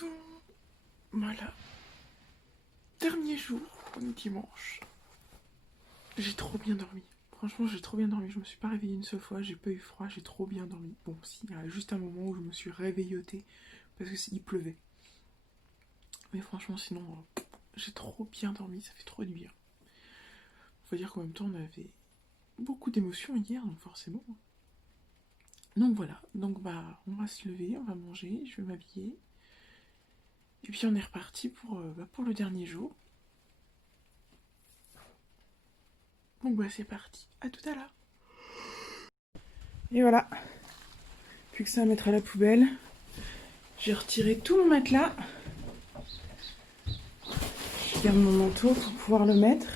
tout. Voilà. Dernier jour, on est dimanche. J'ai trop bien dormi. Franchement, j'ai trop bien dormi. Je me suis pas réveillée une seule fois, j'ai pas eu froid, j'ai trop bien dormi. Bon, si, il y a juste un moment où je me suis réveillotée parce qu'il pleuvait. Mais franchement, sinon, j'ai trop bien dormi, ça fait trop du bien. Faut dire qu'en même temps, on avait beaucoup d'émotions hier, donc forcément. Donc voilà, donc bah, on va se lever, on va manger, je vais m'habiller. Et puis on est reparti pour le dernier jour. Donc bah c'est parti, à tout à l'heure. Et voilà, plus que ça à mettre à la poubelle. J'ai retiré tout mon matelas. Je garde mon manteau pour pouvoir le mettre.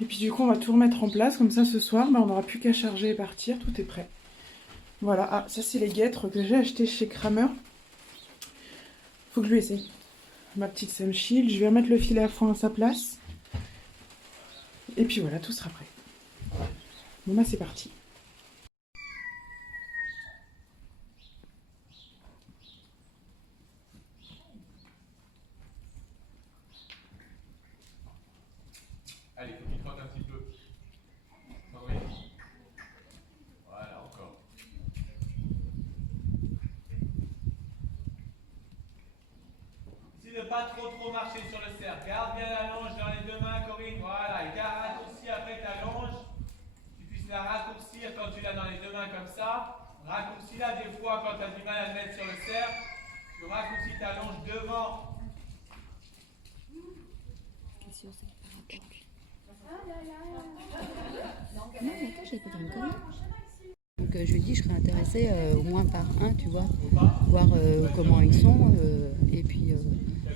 Et puis du coup on va tout remettre en place, comme ça ce soir bah, on n'aura plus qu'à charger et partir, tout est prêt. Voilà, ah ça c'est les guêtres que j'ai achetées chez Kramer. Faut que je lui essaye. Ma petite Sam Shield, je vais remettre le filet à foin à sa place. Et puis voilà, tout sera prêt. Bon bah c'est parti. Allez, faut qu'il trotte un petit peu. Oui. Voilà, encore. Essaye de pas trop marcher sur le cerf. Garde bien la longe dans les deux mains, Corinne. Voilà, et garde raccourci après ta longe. Tu puisses la raccourcir quand tu l'as dans les deux mains comme ça. Raccourcis-la des fois quand tu as du mal à le mettre sur le cerf. Tu raccourcis ta longe devant. Non, mais attends, j'ai pas dire une connerie. Donc je lui dis, je serais intéressée au moins par un, tu vois, voir comment ils sont, et puis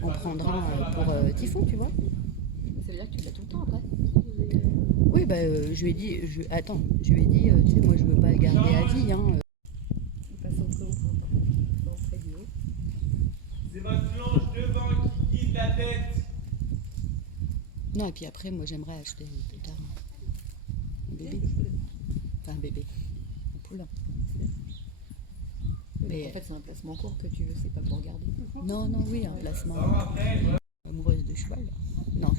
on prendra pour Typhon, tu vois. Ça veut dire que tu l'as tout le temps après. Oui, bah je lui ai dit, je lui ai dit, tu sais, moi je veux pas le garder à vie, hein. Il passe au très haut, dans le très du haut. C'est votre longe devant qui guide la tête. Non, et puis après, moi j'aimerais acheter plus tard un bébé. Enfin, un bébé. Un poulain. Mais en fait, c'est un placement court que tu veux, c'est pas pour garder. Non, oui, un placement. Amoureuse de cheval. Non,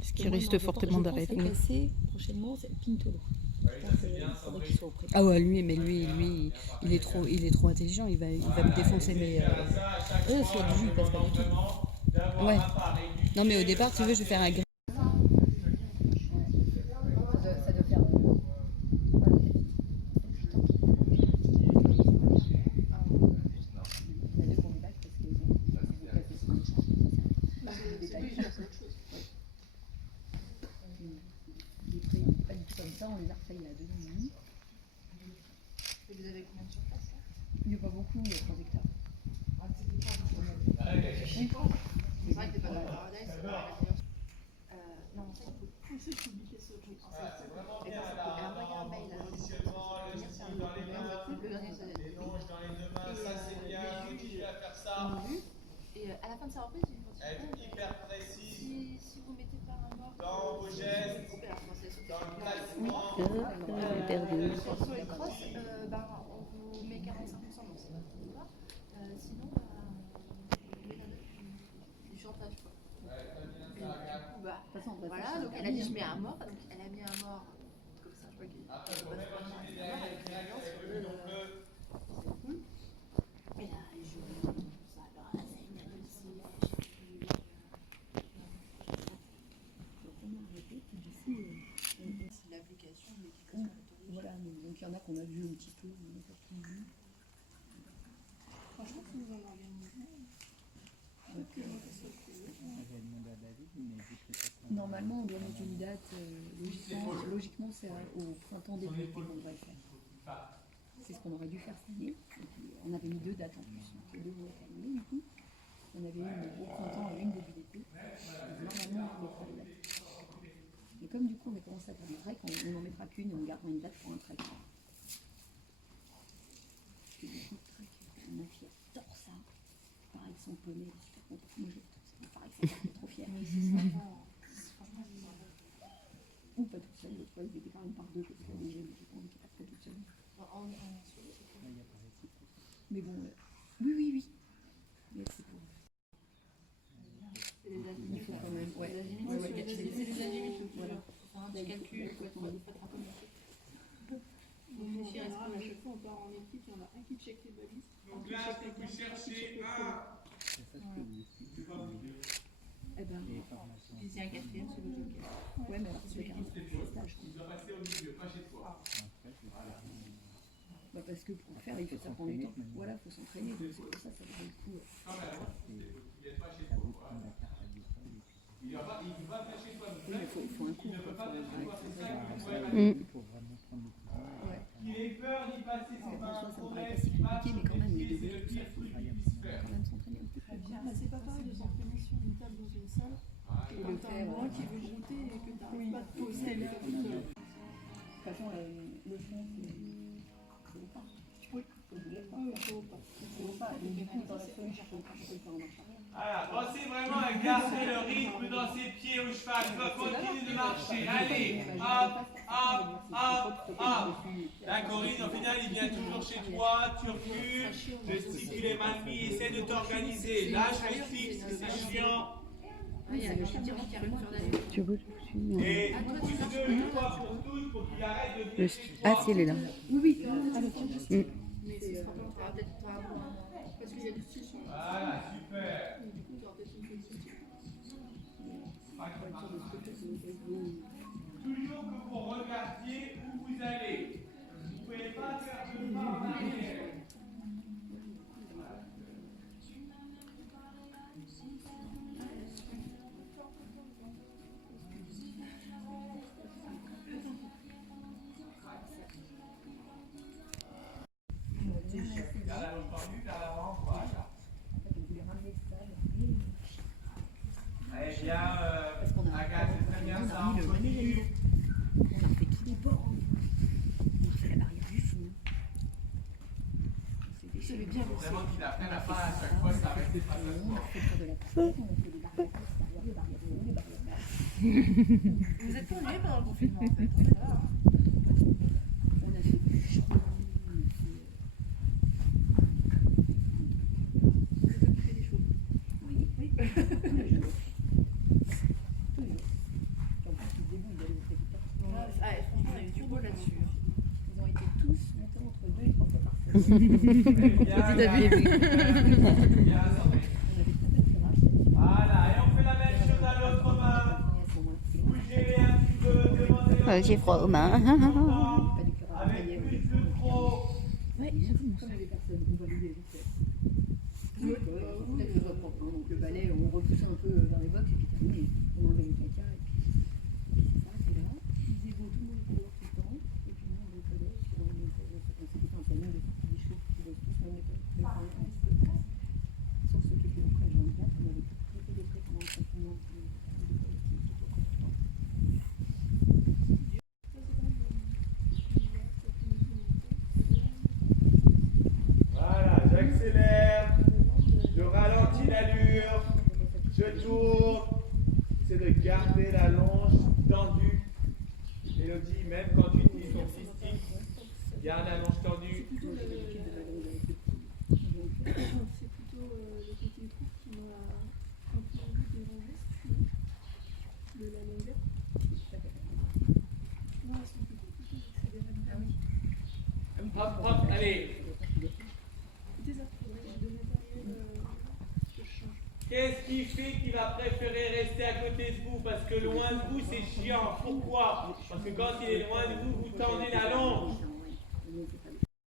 Ce qui risque fortement d'arrêter. Prochainement, c'est Pintolo. Faudrait qu'il soit auprès. Ah ouais, lui, il est trop intelligent, il va me défoncer mes. Sur du jus, il passe pas du tout. Ouais. Non, mais au départ, tu veux, je vais faire un gris. Ça doit faire. On les a refait il y a 2 ans et demi. Et vous avez combien de surface là? Il n'y a pas beaucoup, il y a 3 hectares. Ah, c'est pas c'est vrai que t'es pas dans le paradis, c'est pas non, en fait, il faut pousser le public ce truc. C'est vraiment bien Alors, moi, il y a un mail là. le style dans les mains, les longes dans les deux mains, ça c'est bien, motivez à faire ça. Et à la fin de sa reprise, il faut Être hyper précis si vous mettez pas un mort dans vos gestes, dans le placement. sur les crosses, on vous met 45%, donc c'est pas trop grave. Sinon, vous mettez du chantage quoi. Et du coup, voilà, donc elle a dit je mets un mort, donc elle a mis un mort comme ça, je vois qu'il Après, il faut même imaginer derrière les clients, c'est eux, donc c'est cool. Et là, elle joue ça, alors là, c'est une impulsive, c'est l'application, mais qui coûte Voilà, donc il y en a qu'on a vu un petit peu. franchement, si nous en organisons. Normalement, on doit mettre une date. Logiquement, c'est au printemps début été qu'on devrait le faire. C'est ce qu'on aurait dû faire cette année. On avait mis 2 dates en plus. Donc les 2 vont être annulées du coup. On avait une au printemps et une début d'été. Normalement, on mettra les dates. Mais comme du coup, on a commencé à faire des treks, on n'en mettra qu'une et on gardera une date pour un trek. Parce que du coup, le trek, ma fille adore ça. Pareil, son poney, elle est super contente. Moi, je trouve pareil, ça trop fière. Ou pas toute seule, l'autre fois, il était quand même par 2 parce que j'ai pas envie qu'elle parte toute seule. Mais bon, oui. Mais c'est pour. qui check les balises. Donc là, ce que vous cherchez un. Eh ben, si c'est un quatrième, c'est le joker. Ouais, mais alors c'est le 45 stage. Ils ont passé au milieu, pas chez toi. Bah parce que pour faire, il faut ça prendre du temps. Voilà, il faut s'entraîner. Donc c'est pour ça, ça vaut le coup. Quand même, ils viennent pas chez toi. Il va venir chez toi. Oui, mais il faut un coup. Il ne peut pas venir chez toi, c'est ça qu'il faut Ouais. Qu'il ait peur d'y passer, c'est pas un Ça me paraît problème. pas si compliqué, mais quand même, les C'est degrés, le tout ça, pire faut truc qu'il puisse faire. quand même s'entraîner un petit peu. C'est pas pareil de s'entraîner sur une table dans une salle. Et le Quand t'as un faire. bras qui veut monter et que t'arrives pas à te poser et faire tout seul. De toute façon, le fond, c'est au pas. Oui. Faut bouger pas. Faut pas. C'est au pas. Et du coup, dans la semaine, je peux pas en marche arrière. Voilà, pensez vraiment à garder le rythme dans ses pieds au cheval. Il va continuer de marcher. Allez, hop, hop, hop, hop. Là, Corinne, au final, il vient toujours chez toi, tu recules, gesticule les mains demi, essaie de t'organiser. Lâche le fixe, c'est chiant. Tu veux, je suis. Et pousse deux, une fois pour toutes, pour qu'il arrête de venir chez toi. Ah, si, elle est là. Oui, mais ce sera pas peut-être pas parce qu'il y a du style sur Voilà, super. du coup, tu auras peut-être une petite. Toujours que vous regardiez où vous allez. Vous ne pouvez pas faire de pas en arrière. Vers la longue tendue, vers l'avant, voilà. Allez, bien, Agathe, c'est très bien ça, on continue. On a fait tous les bords. On a fait la barrière du fond. C'est bien. Faut vraiment qu'il apprenne à pas à chaque fois s'arrêter face à On toi. a fait près de la passerelle, on a fait des barrières extérieures, des barrières de haut, des barrières de bas. Vous êtes pas ennuyés pendant le confinement en fait. Ça va, hein. On a fait du champ, on a fait. Vous êtes occupés des choses. Oui, oui. Tous les jours. Tous les jours. En plus, au début, ils allaient au prédicateur. Franchement, on a eu du beau là-dessus. Ils ont été tous montés entre 2 et 3 fois par semaine. Bien, Petit bien, avis. bien, Sandrine. On avait très peu de courage. Voilà, et on fait la même chose à l'autre main. Bougez-les un petit peu, demandez J'ai froid aux mains. Pas du curage, avec plus de pro. Ouais, j'avoue, comme il n'y avait personne, on validait vite fait. Oui, peut-être que je vois propre. Donc le balai, on repoussait un peu vers les box et puis terminé. On enlevait les caca et puis ça s'arrêtait là. Il faisait beau, tout le monde était dehors tout le temps. Et puis nous, on bricolait sur une méthode. On s'était fait un planning de sortie des chevaux qui pouvaient tous même méthode. Sauf ceux qui étaient auprès de 24, on avait tout été des prêts pendant le confinement. Voilà, j'accélère, je ralentis l'allure, je tourne, c'est de garder la longe tendue. Mélodie, même quand tu utilises ton cystique, garde la longe tendue. C'est plutôt le côté court qui m'a un peu dérangé, si tu veux, de la longueur. Non, elles sont plutôt c'est des règles. Hop, hop, allez. Des après, j'ai deux matériels que je change. Qu'est-ce qui fait qu'il va préférer rester à côté de vous? Parce que loin de vous, c'est chiant. Pourquoi? Parce que quand il est loin de vous, vous tendez la longe.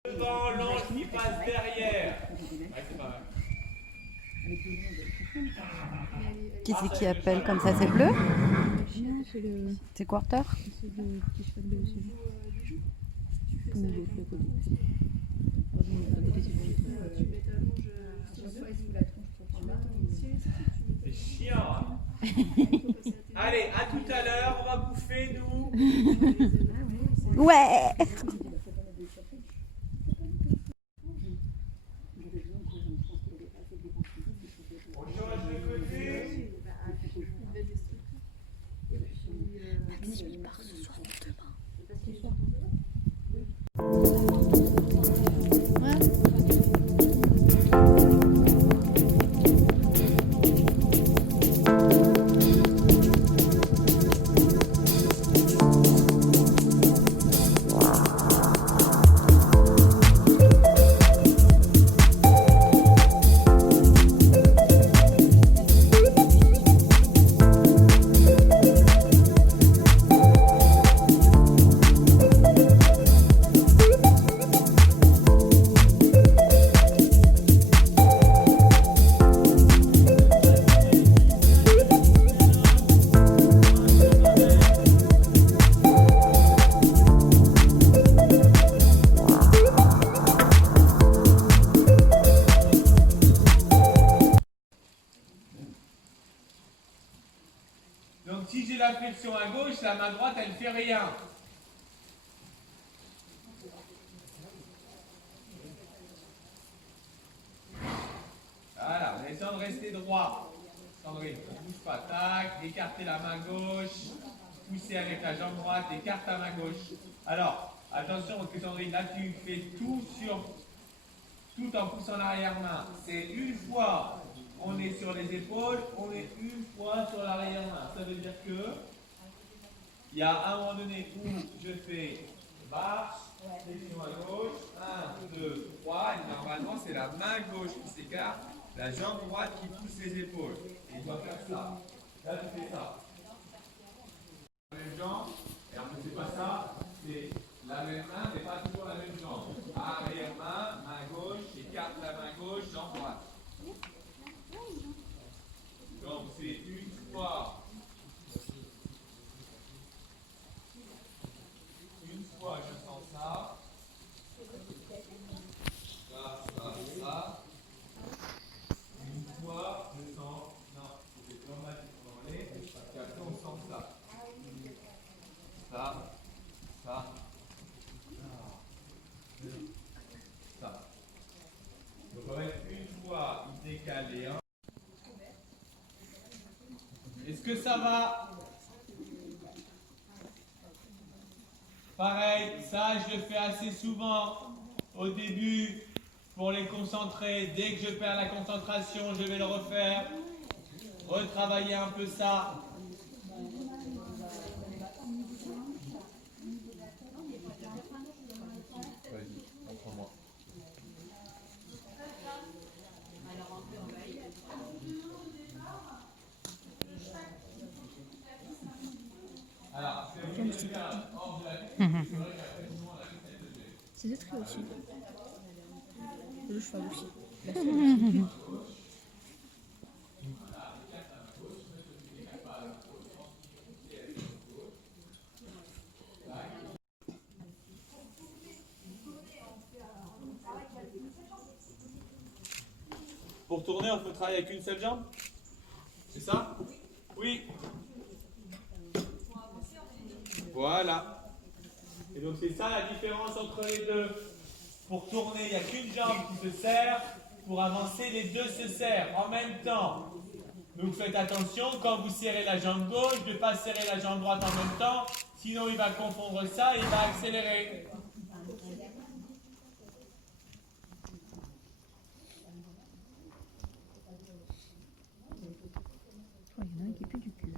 Devant, longe qui passe derrière. Ouais, c'est pas mal. Qui c'est qui appelle comme ça? C'est bleu? Non, c'est le C'est quarter? petit cheval de aussi. Tu fais ça avec un côté. Tu mets ta longe sur C'est chiant. Allez, à tout à l'heure, on va bouffer, nous. Ouais! On change de côté. Il part ce soir ou demain. flexion à gauche, la main droite, elle ne fait rien. Voilà, on essaie de rester droit. Sandrine, ne bouge pas. Tac, écartez la main gauche. Poussez avec la jambe droite, écarte la main gauche. Alors, attention parce que Sandrine, là tu fais tout en poussant l'arrière-main. C'est une fois on est sur les épaules, on est une fois sur l'arrière-main. Ça veut dire que il y a un moment donné où je fais marche, flexion à gauche, 1, 2, 3, et normalement c'est la main gauche qui s'écarte, la jambe droite qui pousse les épaules. Et il doit faire ça. Là tu fais ça. La même jambe, et alors que c'est pas ça, c'est la même main, mais pas toujours la même jambe. Arrière-main, main gauche, écarte la main gauche, jambe droite. Donc c'est une fois je sens ça. Ça. Une fois je sens, non, c'est normal qu'on enlève, parce qu'après on sent ça. Ça. Donc on va mettre une fois, il décale les 1. Est-ce que ça va? Pareil, ça je le fais assez souvent au début pour les concentrer. Dès que je perds la concentration, je vais le refaire. Retravailler un peu ça. Vas-y, prends-moi. Alors, C'est très aussi. Le cheval aussi. Pour tourner, on peut travailler avec une seule jambe? C'est ça? Oui. Voilà. Et donc c'est ça la différence entre les deux. Pour tourner, il n'y a qu'une jambe qui se serre. Pour avancer, les deux se serrent en même temps. Donc faites attention, quand vous serrez la jambe gauche, de ne pas serrer la jambe droite en même temps. Sinon il va confondre ça et il va accélérer. Il y en a un qui pue du cul.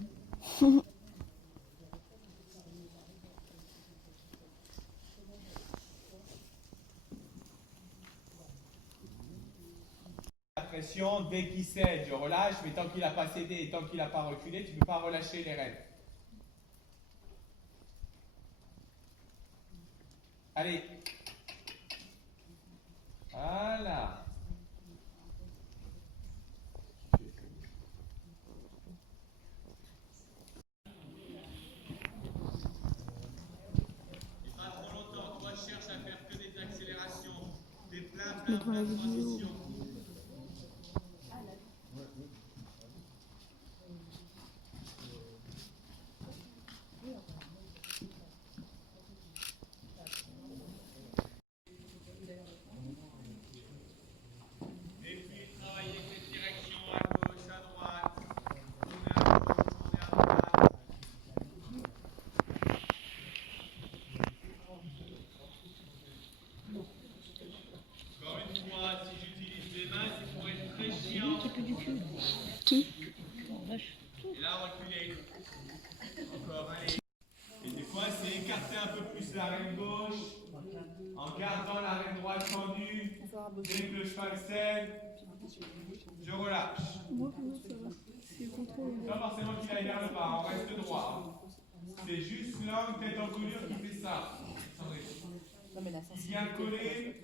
La pression, dès qu'il cède, je relâche, mais tant qu'il n'a pas cédé et tant qu'il n'a pas reculé, tu ne peux pas relâcher les rênes. Allez. Voilà. Pas trop longtemps, toi cherche à faire que des accélérations, des pleins de transitions. Et puis travailler avec les directions à gauche, à droite, tourner à gauche, tourner à droite. Encore une fois, si j'utilise les mains, c'est pour être très chiant. Qui? Et là, reculer. Encore, allez. Et des fois, c'est écarter un peu plus la reine gauche, en gardant la reine droite tendue. Dès que le cheval cède, je relâche. Pas forcément qu'il aille vers le bas, on reste droit. C'est juste l'angle tête en colure qui fait ça. Il vient coller,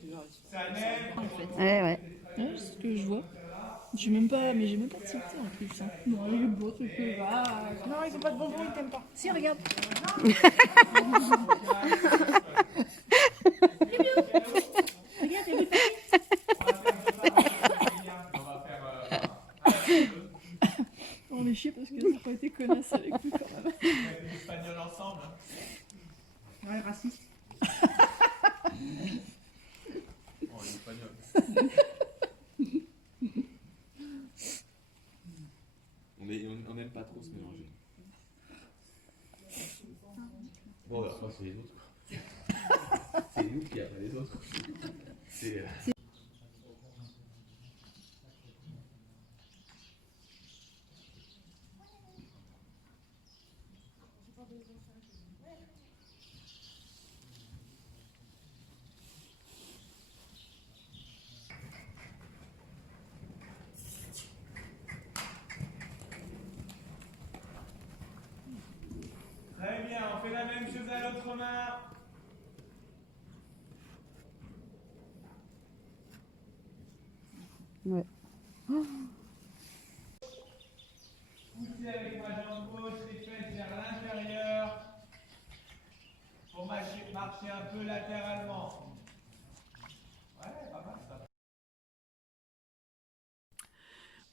ça lève. Ouais. Ouais, c'est ce que je vois. J'ai même pas de tilté en plus. Hein. Non, il est beau, ce que va. Non, ils ont pas de bonbons, ils t'aiment pas. Si, regarde. Regarde, il est On est chier parce que ça n'a pas été connasse avec lui quand même. fait l'espagnol ensemble. Hein. Ouais, raciste. Oh, l'espagnol. On n'aime pas trop se mélanger. Bon, bah, après, c'est les autres. C'est nous qui avons les autres. C'est... Très bien, on fait la même chose à l'autre main. Ouais. Poussez avec ma jambe gauche les fesses vers l'intérieur pour marcher un peu latéralement. Ouais, pas mal ça.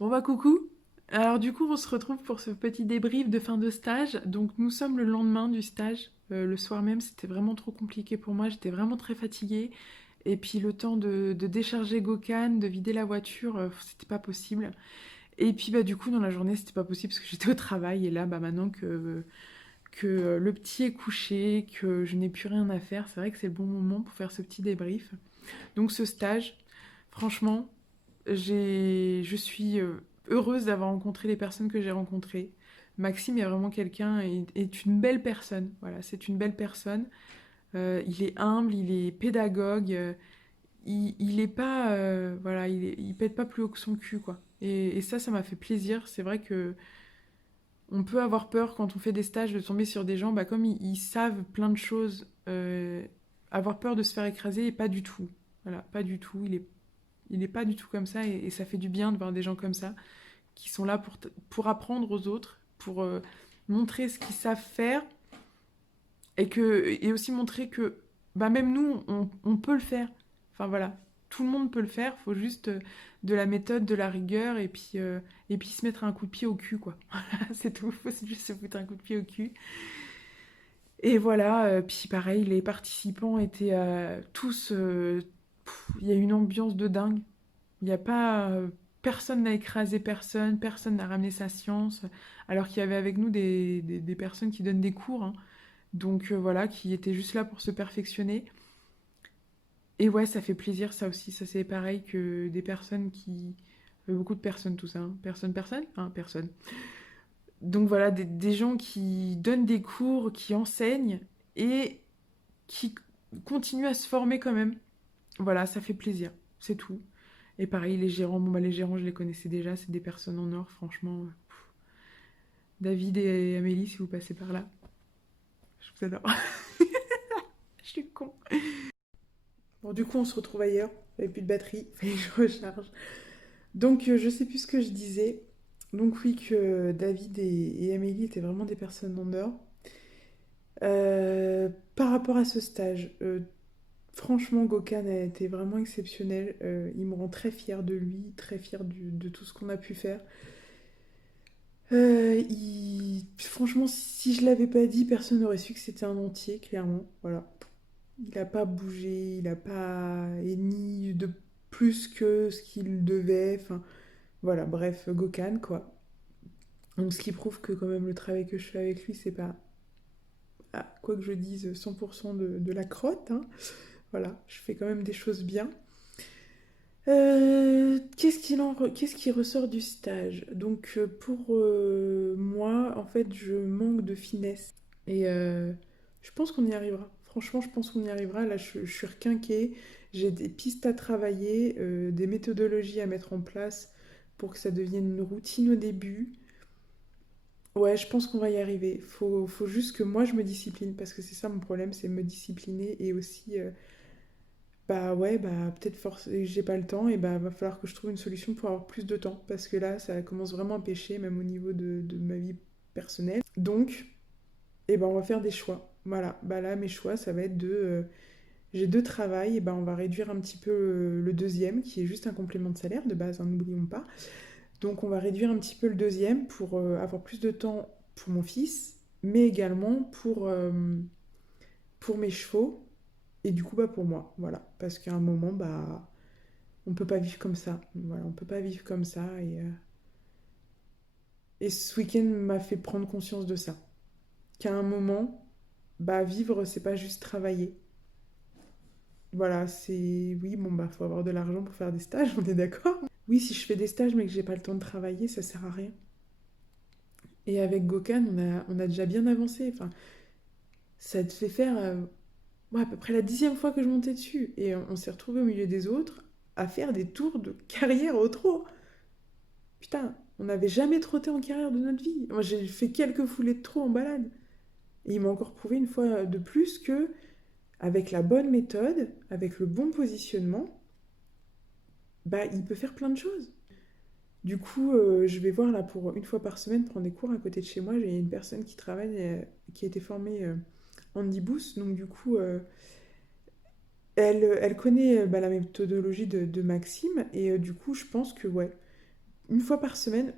Bon bah coucou. Alors du coup on se retrouve pour ce petit débrief de fin de stage. Donc nous sommes le lendemain du stage. Le soir même c'était vraiment trop compliqué pour moi, j'étais vraiment très fatiguée. Et puis le temps de décharger Gokhan, de vider la voiture, c'était pas possible. Et puis bah du coup dans la journée c'était pas possible parce que j'étais au travail. Et là bah maintenant que le petit est couché, que je n'ai plus rien à faire, c'est vrai que c'est le bon moment pour faire ce petit débrief. Donc ce stage, franchement, je suis heureuse d'avoir rencontré les personnes que j'ai rencontrées. Maxime est vraiment quelqu'un, est une belle personne. Voilà, c'est une belle personne. Il est humble, il est pédagogue. Il est pas, voilà, il pète pas plus haut que son cul, quoi. Et ça m'a fait plaisir. C'est vrai que on peut avoir peur quand on fait des stages de tomber sur des gens, bah, comme ils savent plein de choses, avoir peur de se faire écraser et pas du tout. Voilà, pas du tout. Il est pas du tout comme ça et ça fait du bien de voir des gens comme ça qui sont là pour apprendre aux autres, pour montrer ce qu'ils savent faire et aussi montrer que bah, même nous, on peut le faire. Enfin voilà, tout le monde peut le faire, faut juste de la méthode, de la rigueur et puis se mettre un coup de pied au cul, quoi. Voilà, c'est tout, faut juste se foutre un coup de pied au cul. Et voilà, puis pareil, les participants étaient tous... il y a une ambiance de dingue. Il n'y a pas... personne n'a écrasé personne, personne n'a ramené sa science, alors qu'il y avait avec nous des personnes qui donnent des cours, hein. Donc voilà, qui étaient juste là pour se perfectionner. Et ouais, ça fait plaisir, ça aussi, ça c'est pareil que des personnes qui... beaucoup de personnes, tout ça, hein. Personne, hein, personne. Donc voilà, des gens qui donnent des cours, qui enseignent et qui continuent à se former quand même. Voilà, ça fait plaisir, c'est tout. Et pareil, les gérants, bon bah les gérants, je les connaissais déjà, c'est des personnes en or, franchement. David et Amélie, si vous passez par là, je vous adore. Je suis con. Bon, du coup, on se retrouve ailleurs. J'avais plus de batterie, fallait que je recharge. Donc, je sais plus ce que je disais. Donc, oui, que David et Amélie étaient vraiment des personnes en or. Par rapport à ce stage, franchement, Gokhan a été vraiment exceptionnel. Il me rend très fière de lui, très fière de tout ce qu'on a pu faire. Franchement, si je l'avais pas dit, personne n'aurait su que c'était un entier, clairement. Voilà. Il n'a pas bougé, il n'a pas émis de plus que ce qu'il devait. Enfin, voilà, bref, Gokhan, quoi. Donc, ce qui prouve que, quand même, le travail que je fais avec lui, c'est pas, quoi que je dise, 100% de la crotte, hein. Voilà, je fais quand même des choses bien. Qu'est-ce qui ressort du stage? Donc, pour moi, en fait, je manque de finesse. Et je pense qu'on y arrivera. Franchement, je pense qu'on y arrivera. Là, je suis requinquée. J'ai des pistes à travailler, des méthodologies à mettre en place pour que ça devienne une routine au début. Ouais, je pense qu'on va y arriver. Faut juste que moi, je me discipline, parce que c'est ça mon problème, c'est me discipliner et aussi, bah ouais, bah peut-être j'ai pas le temps et bah va falloir que je trouve une solution pour avoir plus de temps, parce que là, ça commence vraiment à pêcher, même au niveau de ma vie personnelle. Donc, et ben on va faire des choix. Voilà, bah là mes choix ça va être j'ai deux travails, et ben on va réduire un petit peu le deuxième qui est juste un complément de salaire de base, hein, n'oublions pas. Donc on va réduire un petit peu le deuxième pour avoir plus de temps pour mon fils mais également pour mes chevaux, et du coup, bah, pour moi, voilà. Parce qu'à un moment, bah, on peut pas vivre comme ça. Voilà, on peut pas vivre comme ça, et ce week-end m'a fait prendre conscience de ça. Qu'à un moment, bah, vivre, c'est pas juste travailler. Voilà, c'est... Oui, bon, bah, faut avoir de l'argent pour faire des stages, on est d'accord? Oui, si je fais des stages mais que j'ai pas le temps de travailler, ça sert à rien. Et avec Gokhan, on a déjà bien avancé. Enfin, ça te fait faire ouais, à peu près la 10e fois que je montais dessus. Et on s'est retrouvés au milieu des autres à faire des tours de carrière au trot. Putain, on n'avait jamais trotté en carrière de notre vie. Moi, j'ai fait quelques foulées de trot en balade. Et il m'a encore prouvé une fois de plus que, avec la bonne méthode, avec le bon positionnement, bah, il peut faire plein de choses. Du coup, je vais voir là pour une fois par semaine prendre des cours à côté de chez moi. J'ai une personne qui travaille, qui a été formée en Dibous. Donc du coup, elle connaît bah, la méthodologie de Maxime. Et du coup, je pense que ouais, une fois par semaine,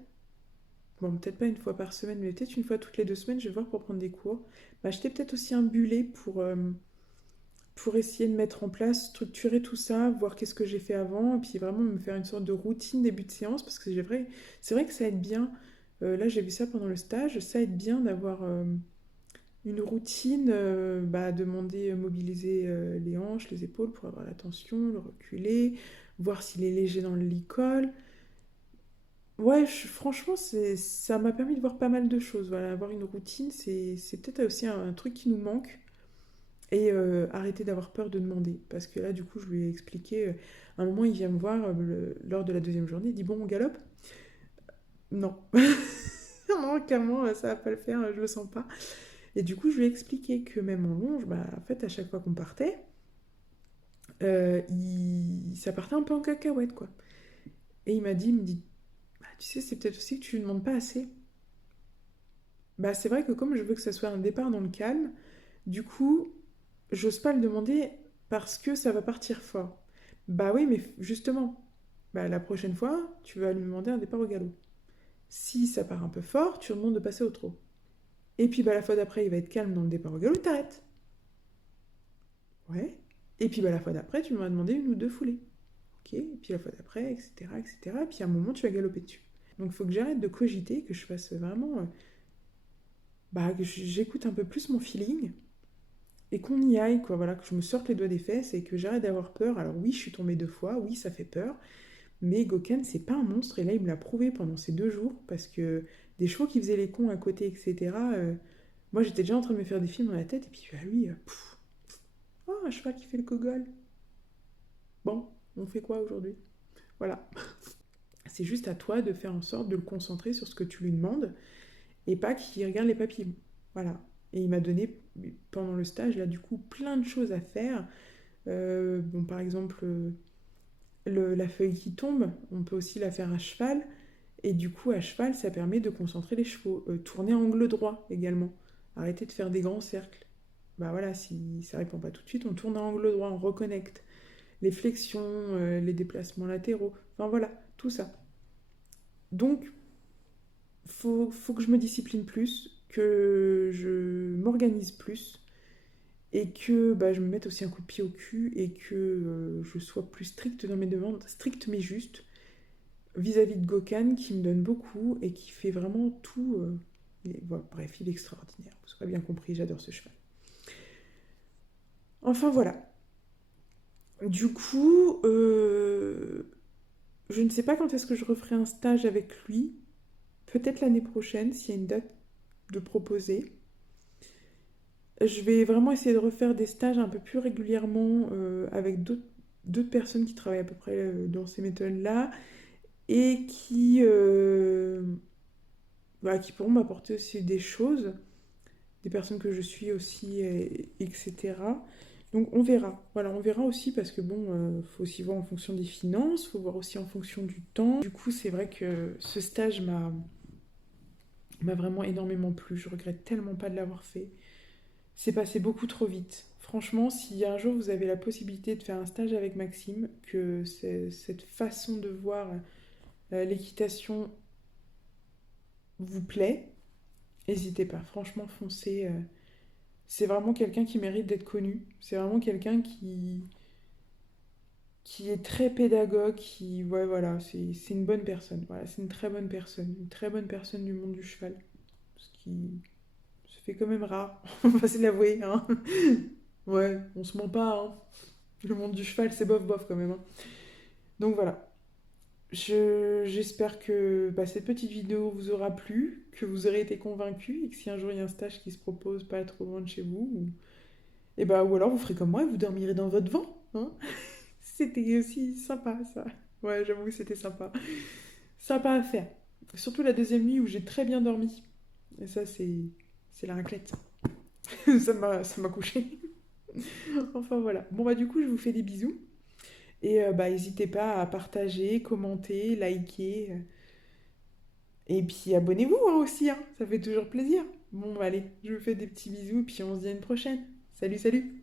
bon peut-être pas une fois par semaine, mais peut-être une fois toutes les 2 semaines, je vais voir pour prendre des cours. M'acheter peut-être aussi un bullet pour essayer de mettre en place, structurer tout ça, voir qu'est-ce que j'ai fait avant, et puis vraiment me faire une sorte de routine début de séance, parce que c'est vrai que ça aide bien. Là, j'ai vu ça pendant le stage, ça aide bien d'avoir une routine, bah, demander, mobiliser les hanches, les épaules pour avoir la tension, le reculer, voir s'il est léger dans le lit-col. Ouais, franchement, ça m'a permis de voir pas mal de choses. Voilà, avoir une routine, c'est peut-être aussi un truc qui nous manque. Et arrêter d'avoir peur de demander. Parce que là, du coup, je lui ai expliqué. À un moment, il vient me voir lors de la 2e journée. Il dit: Bon, on galope? Non. Non, clairement, ça va pas le faire, je le sens pas. Et du coup, je lui ai expliqué que même en longe, bah, en fait, à chaque fois qu'on partait, ça partait un peu en cacahuète, quoi. Et il me dit: Bah, tu sais, c'est peut-être aussi que tu lui demandes pas assez. Bah, c'est vrai que comme je veux que ça soit un départ dans le calme, du coup, j'ose pas le demander parce que ça va partir fort. Bah oui, mais justement, bah, la prochaine fois, tu vas lui demander un départ au galop. Si ça part un peu fort, tu lui demandes de passer au trot. Et puis bah, la fois d'après, il va être calme dans le départ au galop, t'arrêtes. Ouais. Et puis bah, la fois d'après, tu lui vas demander 1 ou 2 foulées. Ok. Et puis la fois d'après, etc., etc. Et puis à un moment, tu vas galoper dessus. Donc il faut que j'arrête de cogiter, que je fasse vraiment... bah, que j'écoute un peu plus mon feeling et qu'on y aille, quoi. Voilà, que je me sorte les doigts des fesses et que j'arrête d'avoir peur. Alors oui, je suis tombée 2 fois, oui, ça fait peur, mais Gokhan, c'est pas un monstre, et là, il me l'a prouvé pendant ces 2 jours, parce que des chevaux qui faisaient les cons à côté, etc., moi, j'étais déjà en train de me faire des films dans la tête, et puis bah, lui, oh, un cheval qui fait le gogol. Bon, on fait quoi aujourd'hui? Voilà. C'est juste à toi de faire en sorte de le concentrer sur ce que tu lui demandes, et pas qu'il regarde les papillons. Voilà. Et il m'a donné, pendant le stage, là, du coup, plein de choses à faire. Bon, par exemple, la feuille qui tombe, on peut aussi la faire à cheval. Et du coup, à cheval, ça permet de concentrer les chevaux. Tourner angle droit également. Arrêter de faire des grands cercles. Bah voilà, si ça répond pas tout de suite, on tourne à angle droit, on reconnecte. Les flexions, les déplacements latéraux. Enfin voilà, tout ça. Donc, faut que je me discipline plus, que je m'organise plus, et que bah, je me mette aussi un coup de pied au cul, et que je sois plus stricte dans mes demandes, stricte mais juste, vis-à-vis de Gokhan, qui me donne beaucoup et qui fait vraiment tout. Voilà, bref, il est extraordinaire. Vous aurez bien compris, j'adore ce cheval. Enfin voilà. Du coup, je ne sais pas quand est-ce que je referai un stage avec lui. Peut-être l'année prochaine, s'il y a une date de proposer. Je vais vraiment essayer de refaire des stages un peu plus régulièrement avec d'autres personnes qui travaillent à peu près dans ces méthodes-là et bah, qui pourront m'apporter aussi des choses, des personnes que je suis aussi, etc. Donc on verra. Voilà, on verra aussi parce que bon, faut aussi voir en fonction des finances, faut voir aussi en fonction du temps. Du coup, c'est vrai que ce stage m'a vraiment énormément plu. Je regrette tellement pas de l'avoir fait. C'est passé beaucoup trop vite. Franchement, si un jour vous avez la possibilité de faire un stage avec Maxime, que cette façon de voir l'équitation vous plaît, n'hésitez pas, franchement, foncez. C'est vraiment quelqu'un qui mérite d'être connu. C'est vraiment quelqu'un qui est très pédagogue, qui, ouais, voilà, c'est une bonne personne. Voilà, c'est une très bonne personne du monde du cheval. Ce qui se fait quand même rare, on va se l'avouer, hein. Ouais, on se ment pas, hein. Le monde du cheval, c'est bof bof quand même, hein. Donc voilà. J'espère que bah, cette petite vidéo vous aura plu, que vous aurez été convaincus et que si un jour il y a un stage qui se propose pas trop loin de chez vous, et bah, ou alors vous ferez comme moi et vous dormirez dans votre vent, hein. C'était aussi sympa ça. Ouais, j'avoue que c'était sympa. Sympa à faire. Surtout la deuxième nuit où j'ai très bien dormi. Et ça, c'est la raclette. Ça m'a couché. Enfin voilà. Bon bah du coup, je vous fais des bisous. Et bah n'hésitez pas à partager, commenter, liker. Et puis abonnez-vous hein, aussi, hein. Ça fait toujours plaisir. Bon bah, allez, je vous fais des petits bisous et puis on se dit à une prochaine. Salut, salut!